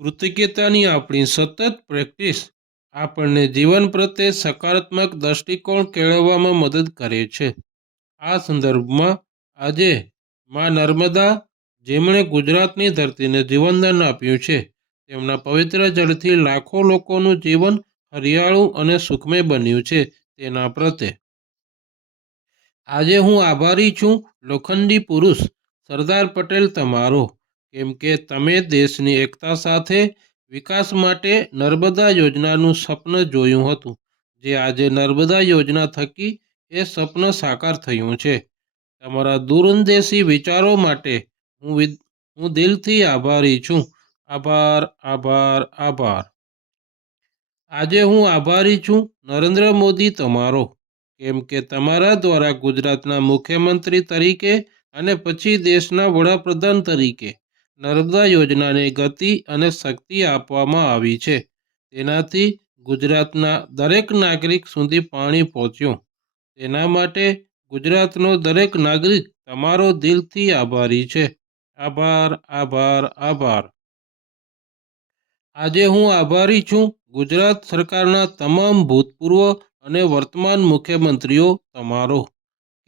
કૃતજ્ઞતાની આપણી સતત પ્રેક્ટિસ આપણને જીવન પ્રત્યે સકારાત્મક દૃષ્ટિકોણ કેળવવામાં મદદ કરે છે. આ સંદર્ભમાં આજે મા નર્મદા, જેમણે ગુજરાતની ધરતીને જીવનદાન આપ્યું છે, તેમના પવિત્ર જળથી લાખો લોકોનું જીવન હરિયાળું અને સુખમય બન્યું છે, તેના પ્રત્યે આજે હું આભારી છું, લોખંડી પુરુષ સરદાર પટેલ તમારો, કેમ કે તમે દેશની એકતા સાથે વિકાસ માટે નર્મદા યોજનાનું સ્વપ્ન જોયું હતું, જે આજે નર્મદા યોજના થકી એ સ્વપ્ન સાકાર થયું છે. તમારા દૂરંદેશી વિચારો માટે હું દિલથી આભારી છું. આભાર, આભાર, આભાર. આજે હું આભારી છું, નરેન્દ્ર મોદી તમારો, કેમ કે તમારા દ્વારા ગુજરાતના મુખ્યમંત્રી તરીકે અને પછી દેશના વડાપ્રધાન તરીકે નર્મદા યોજનાને ગતિ અને શક્તિ આપવામાં આવી છે. તેનાથી ગુજરાતના દરેક નાગરિક સુધી પાણી પહોંચ્યું. તેના માટે ગુજરાતનો દરેક નાગરિક તમારો દિલથી આભારી છે. આભાર, આભાર, આભાર. આજે હું આભારી છું, ગુજરાત સરકારના તમામ ભૂતપૂર્વ અને વર્તમાન મુખ્યમંત્રીઓ તમારો,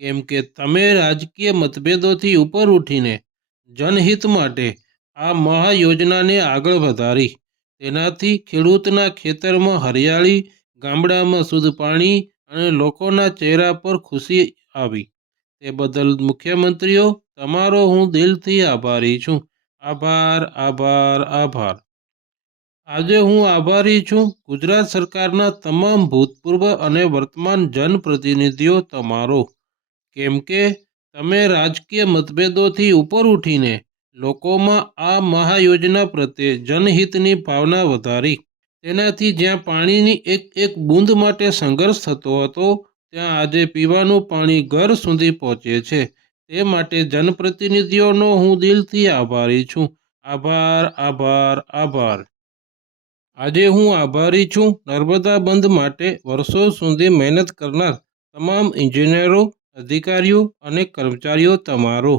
કેમ કે તમે રાજકીય મતભેદોથી ઉપર ઉઠીને જનહિત માટે આ મહાયોજનાને આગળ વધારી. તેનાથી ખેડૂતના ખેતરમાં હરિયાળી, ગામડામાં શુદ્ધ પાણી અને લોકોના ચહેરા પર ખુશી આવી. તે બદલ મુખ્યમંત્રીઓ તમારો હું દિલથી આભારી છું. આભાર, આભાર, આભાર. આજે હું આભારી છું, ગુજરાત સરકારના તમામ ભૂતપૂર્વ અને વર્તમાન જનપ્રતિનિધિઓ તમારો, કેમ કે તમે રાજકીય મતભેદોથી ઉપર ઉઠીને લોકોમાં આ મહાયોજના પ્રત્યે જનહિતની ભાવના વધારી. તેનાથી જ્યાં પાણીની એક એક બૂંદ માટે સંઘર્ષ થતો હતો, ત્યાં આજે પીવાનું પાણી ઘર સુધી પહોંચે છે. તે માટે જનપ્રતિનિધિઓનો હું દિલથી આભારી છું. આભાર, આભાર, આભાર. આજે હું આભારી છું, નર્મદા બંધ માટે વર્ષો સુધી મહેનત કરનાર તમામ ઇજનેરો, અધિકારીઓ અને કર્મચારીઓ તમારો,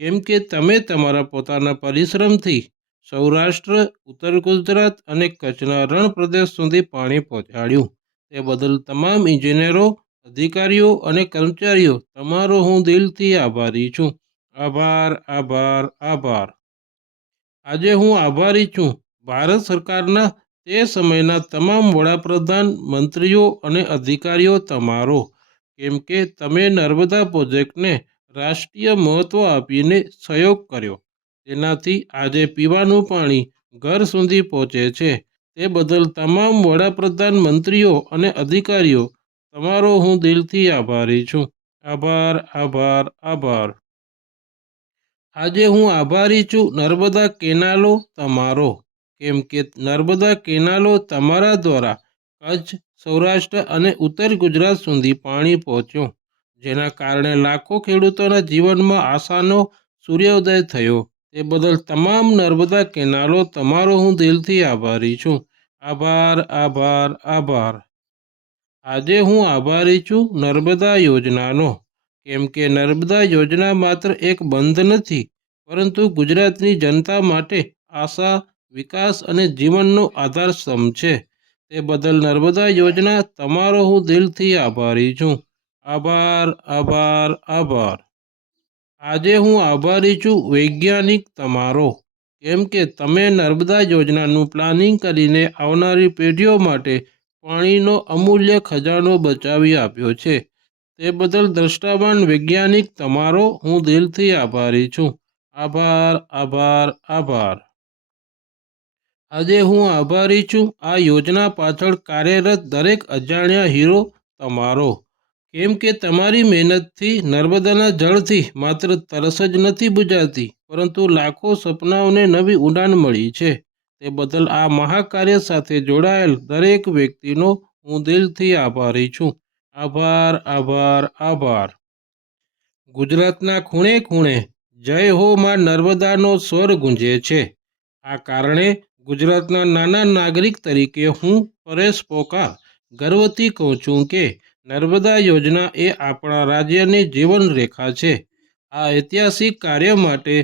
કેમ કે તમે તમારા પોતાના પરિશ્રમથી સૌરાષ્ટ્ર, ઉત્તર ગુજરાત અને કચ્છના રણ પ્રદેશ સુધી પાણી પહોંચાડ્યું. તે બદલ તમામ ઇજનેરો, અધિકારીઓ અને કર્મચારીઓ તમારો હું દિલથી આભારી છું. આભાર, આભાર, આભાર. આજે હું આભારી છું, ભારત સરકારના તે સમયના તમામ વડાપ્રધાન, મંત્રીઓ અને અધિકારીઓ તમારો, કેમ કે તમે નર્મદા પ્રોજેક્ટને રાષ્ટ્રીય મહત્વ આપીને સહયોગ કર્યો. તેનાથી આજે પીવાનું પાણી ઘર સુધી પહોંચે છે. તે બદલ તમામ વડાપ્રધાન, મંત્રીઓ અને અધિકારીઓ તમારો હું દિલથી આભારી છું. આભાર, આભાર, આભાર. આજે હું આભારી છું, નર્મદા કેનાલો તમારો, કેમ કે નર્મદા કેનાલો તમારા દ્વારા કચ્છ, સૌરાષ્ટ્ર અને ઉત્તર ગુજરાત સુધી પાણી પહોંચ્યું, જેના કારણે લાખો ખેડૂતોના જીવનમાં આશાનો સૂર્યોદય થયો. તે બદલ તમામ નર્મદા કેનાલો તમારો હું દિલથી આભારી છું. આભાર, આભાર, આભાર. આજે હું આભારી છું, નર્મદા યોજનાનો, કેમ કે નર્મદા યોજના માત્ર એક બંધ નથી, પરંતુ ગુજરાતની જનતા માટે આશા, વિકાસ અને જીવનનો આધારસ્તંભ છે. તે બદલ નર્મદા યોજના તમારો હું દિલથી આભારી છું. આભાર, આભાર, આભાર. આજે હું આભારી છું, વૈજ્ઞાનિક તમારો, કેમ કે તમે નર્મદા યોજનાનું પ્લાનિંગ કરીને આવનારી પેઢીઓ માટે પાણીનો અમૂલ્ય ખજાનો બચાવી આપ્યો છે. તે બદલ દ્રષ્ટાવાન વૈજ્ઞાનિક તમારો હું દિલથી આભારી છું. આભાર, આભાર, આભાર. આજે હું આભારી છું, આ યોજના પાછળ કાર્યરત દરેક અજાણ્યા હીરો તમારો, કેમ કે તમારી મહેનતથી નર્મદાના જળથી માત્ર તરસ જ નથી બુજાતી, પરંતુ લાખો સપનાઓને નવી ઉડાન મળી છે. તે બદલ આ મહાકાર્ય સાથે જોડાયેલ દરેક વ્યક્તિનો હું દિલથી આભારી છું. આભાર, આભાર, આભાર. ગુજરાતના ખૂણે ખૂણે જય હો મા નર્મદાનો સ્વર ગુંજે છે. આ કારણે ગુજરાતના નાના નાગરિક તરીકે હું પરેશ પોકાર ગર્વથી કહું છું કે નર્મદા યોજના એ આપણા રાજ્યની જીવનરેખા છે. આ ઐતિહાસિક કાર્ય માટે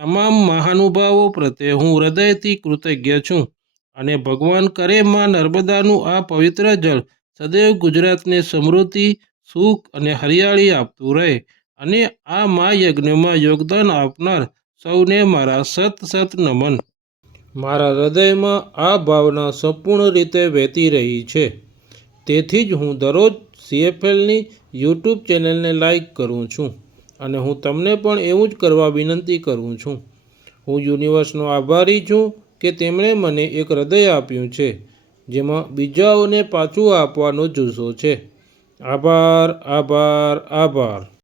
તમામ મહાનુભાવો પ્રત્યે હું હૃદયથી કૃતજ્ઞ છું અને ભગવાન કરે માં નર્મદાનું આ પવિત્ર જળ સદૈવ ગુજરાતને સમૃદ્ધિ, સુખ અને હરિયાળી આપતું રહે અને આ મહાયજ્ઞમાં યોગદાન આપનાર સૌને મારા સત સત નમન. મારા હૃદયમાં આ ભાવના સંપૂર્ણ રીતે વહેતી રહી છે. તેથી જ હું દરરોજ CFLની YouTube ચેનલને લાઈક કરું છું અને હું તમને પણ એવું જ કરવા વિનંતી કરું છું. હું યુનિવર્સનો આભારી છું કે તેમણે મને એક હૃદય આપ્યું છે જેમાં બીજાઓને પાછું આપવાનો જુસ્સો છે. આભાર, આભાર, આભાર.